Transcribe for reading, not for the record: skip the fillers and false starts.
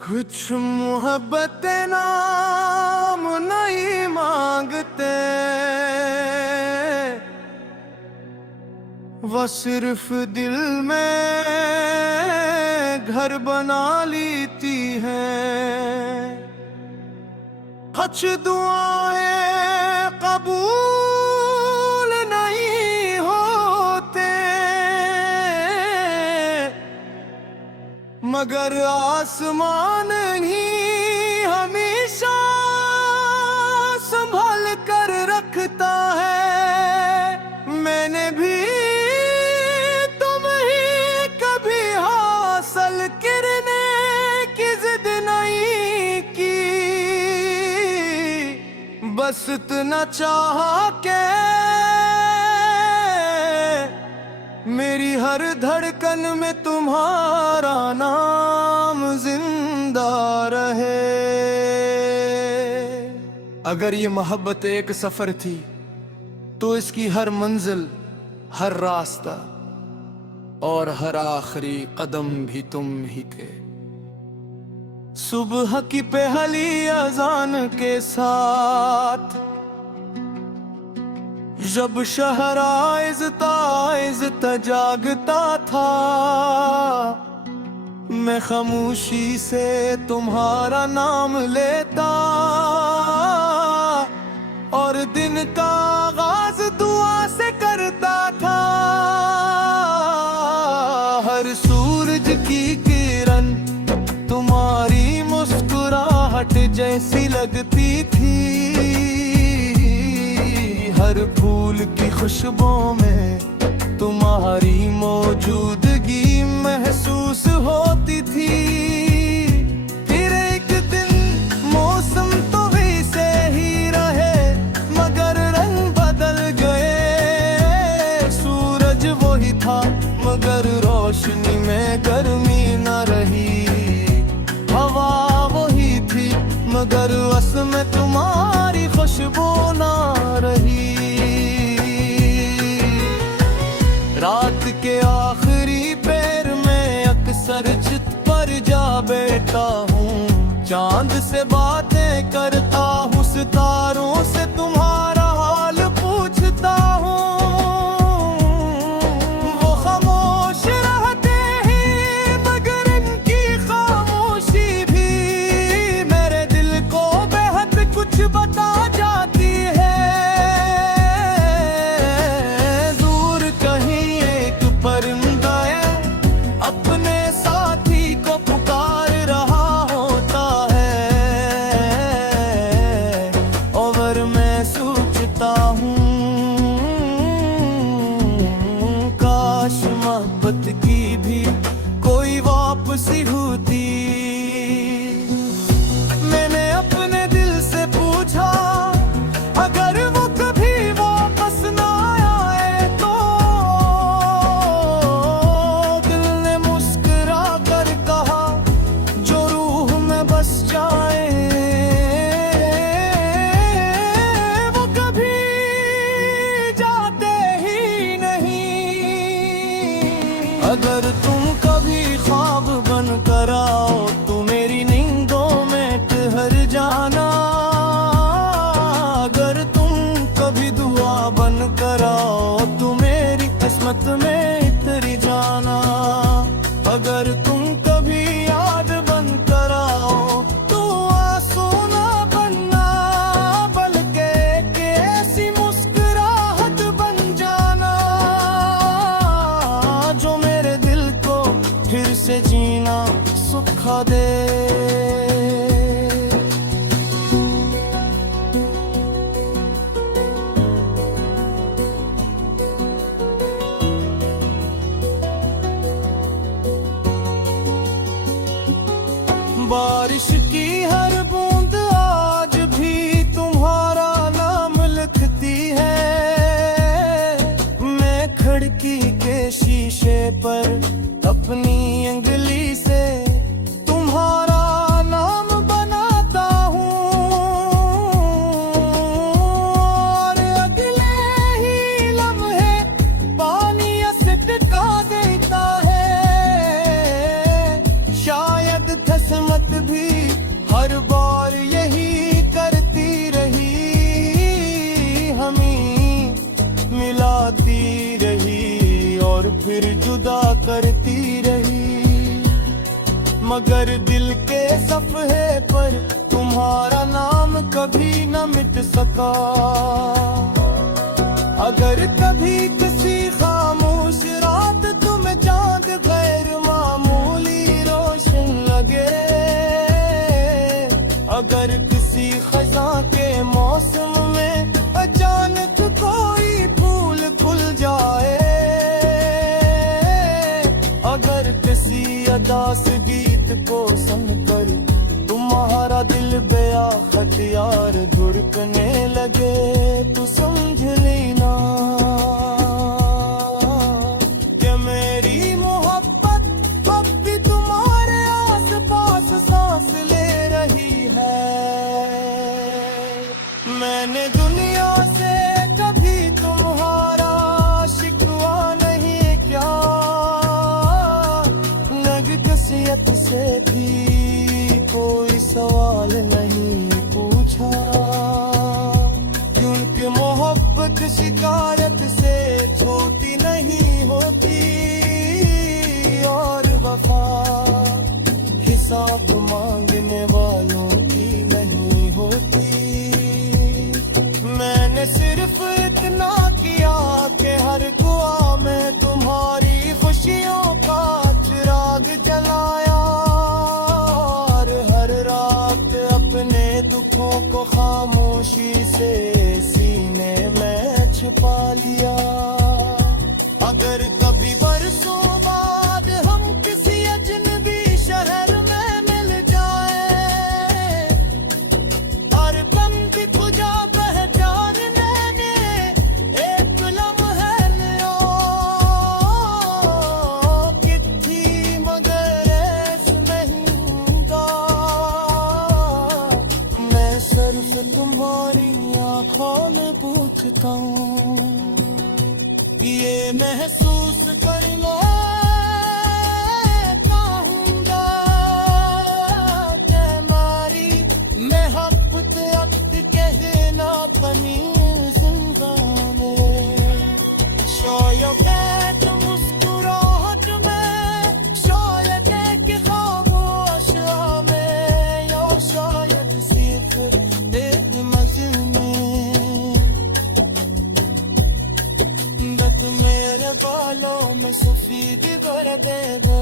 कुछ मोहब्बतें नाम नहीं मांगते, वो सिर्फ दिल में घर बना लेती है। कुछ दुआएं कबूल नहीं होते, मगर आसमान ही हमेशा संभाल कर रखता है। मैंने भी तुम ही कभी हासिल करने की जिद नहीं की, बस इतना चाहा के मेरी हर धड़कन में तुम्हारा नाम जिंदा रहे। अगर ये मोहब्बत एक सफर थी तो इसकी हर मंजिल, हर रास्ता और हर आखिरी कदम भी तुम ही थे। सुबह की पहली अजान के साथ जब शहर आहिस्ता जागता था, मैं खामोशी से तुम्हारा नाम लेता और दिन का आगाज दुआ से करता था। हर सूरज की किरण तुम्हारी मुस्कुराहट जैसी लगती थी, हर फूल की खुशबू में तुम्हारी मौजूदगी महसूस होती थी। फिर एक दिन मौसम तो वैसे ही रहे, मगर रंग बदल गए। सूरज वही था मगर रोशनी में गर्मी न रही, हवा वही थी मगर उसमें तुम्हारी खुशबू ना रही। रात के आखिरी पैर में अक्सर छत पर जा बैठा हूँ, चांद से बातें करता हूँ, सितारों से तुम्हारा हाल पूछता हूँ। वो खामोश रहते हैं मगर इनकी खामोशी भी मेरे दिल को बेहद कुछ बता जाती है। परिंदा अपने साथी को पुकार रहा होता है, और मैं सोचता हूँ काश मोहब्बत की भी कोई वापसी होती। मैंने अपने दिल से पूछा अगर वो कभी वापस ना आए तो, दिल ने मुस्कुरा कर कहा जो रूह में बस जाए वो कभी जाते ही नहीं। अगर तुम कभी ख्वाब बन कर आओ तो मेरी नींदों में ठहर जाना, अगर तुम कभी दुआ बन कर आओ तो मेरी किस्मत में इतरी जाना, अगर तुम कभी याद बन कर आओ तो आंसू ना बनना, बल्कि एक ऐसी मुस्कुराहट बन जाना जो मेरे दिल को फिर से जीना सुखा दे। बारिश की हर बूंद आज भी तुम्हारा नाम लिखती है। मैं खिड़की के शीशे पर अपनी अंगली से तुम्हारा नाम बनाता हूँ, और अगले ही लम्हे पानी सिटका देता है। शायद किस्मत भी मगर दिल के सफ़हे पर तुम्हारा नाम कभी न मिट सका। अगर कभी किसी खामोश रात तुम्हें चांद गैर मामूली रोशन लगे, अगर किसी खजा के मौसम में अचानक कोई फूल खुल जाए, अगर किसी अदास गीत को सुनकर तुम्हारा दिल बेआखत यार धुड़कने लगे, तो समझ लेना कि मेरी मोहब्बत अब भी तुम्हारे आस पास सांस ले रही है। मैंने दुनिया से कभी तुम्हारा शिकवा नहीं किया, नगकसियत से भी कोई सवाल नहीं पूछा, क्योंकि मोहब्बत शिकायत से छोटी नहीं होती और वफा हिसाब मांगने वालों की नहीं होती। मैंने सिर्फ इतना किया कि हर दुआ में तुम्हारी खुशियों का चिराग जलाया, अपने दुखों को खामोशी से सीने में छुपा लिया। अगर कभी बरसों बाद हम किसी अजनबी शहर में मिल जाए और बंद खुजा पहचानने ने एक लम्हे लो, कितनी मगर ऐस नहीं दा, सिर्फ तुम्हारी आँखों में पूछता हूँ, ये महसूस कर लो चाहूँगा कि हमारी मोहब्बत अब कहना बनी जिंदाने। शायद मुस्कुराहट में, शायद एक खामोश में, या शायद सिर्फ मेरे बालों में सफेद कर दे दो।